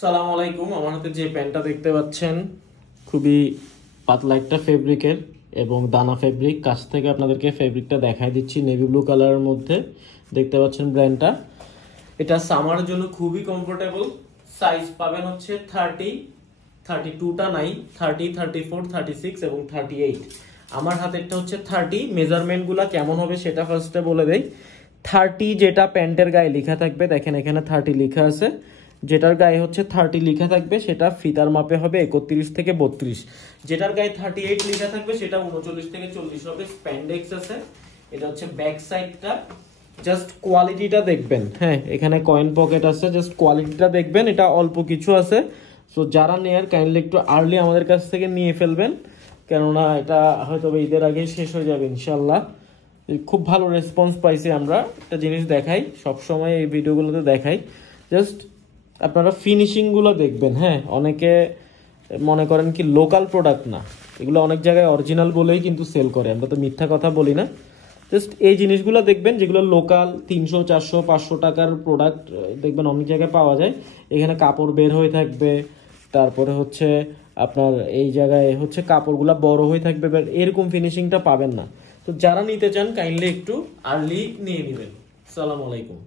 সালাম আলাইকুম। আমার হাতে যে প্যান্টটা দেখতে পাচ্ছেন খুবই পাতলা একটা ফেব্রিকের এবং দানা ফেব্রিক। কাছ থেকে আপনাদেরকে ফেব্রিকটা দেখাই দিচ্ছি। নেভি ব্লু কালারের মধ্যে দেখতে পাচ্ছেন ব্র্যান্ডটা। এটা সামারের জন্য খুবই কমফোর্টেবল। সাইজ পাবেন হচ্ছে 30, 32টা নাই, 30, 34, 36 এবং 38। আমার হাতেরটা হচ্ছে 30। মেজারমেন্টগুলো কেমন হবে সেটা ফার্স্টে বলে দেই। 30 যেটা প্যান্টের গায়ে লেখা থাকবে, দেখেন এখানে 30 লেখা আছে। যেটার গায়ে হচ্ছে 30 লেখা থাকবে সেটা ফিতার মাপে হবে 31 থেকে 32। যেটার গায়ে 38 লেখা থাকবে সেটা 39 থেকে 40 হবে। স্প্যান্ডেক্স আছে। এটা হচ্ছে ব্যাক সাইডটা। জাস্ট কোয়ালিটিটা দেখবেন। হ্যাঁ, এখানে কয়েন পকেট আছে। জাস্ট কোয়ালিটিটা দেখবেন। এটা অল্প কিছু আছে। সো যারা নেয়ার কাইন্ডলি একটু আর্লি আমাদের কাছ থেকে নিয়ে ফেলবেন, কেননা এটা হয়তো ঈদের আগে শেষ হয়ে যাবে ইনশাল্লাহ। খুব ভালো রেসপন্স পাইছি আমরা। একটা জিনিস দেখাই, সবসময় এই ভিডিওগুলোতে দেখাই, জাস্ট আপনারা ফিনিশিংগুলো দেখবেন। হ্যাঁ, অনেকে মনে করেন কি লোকাল প্রোডাক্ট না, এগুলো অনেক জায়গায় অরিজিনাল বলেই কিন্তু সেল করে। আমরা তো মিথ্যা কথা বলি না। জাস্ট এই জিনিসগুলো দেখবেন যেগুলো লোকাল 300, 400, 500 টাকার প্রোডাক্ট দেখবেন অনেক জায়গায় পাওয়া যায়। এখানে কাপড় বের হয়ে থাকবে, তারপরে হচ্ছে আপনার এই জায়গায় হচ্ছে কাপড়গুলো বড় হয়ে থাকবে, বাট এরকম ফিনিশিংটা পাবেন না। তো যারা নিতে চান কাইন্ডলি একটু আর্লি নিয়ে নেবেন। আসসালামু আলাইকুম।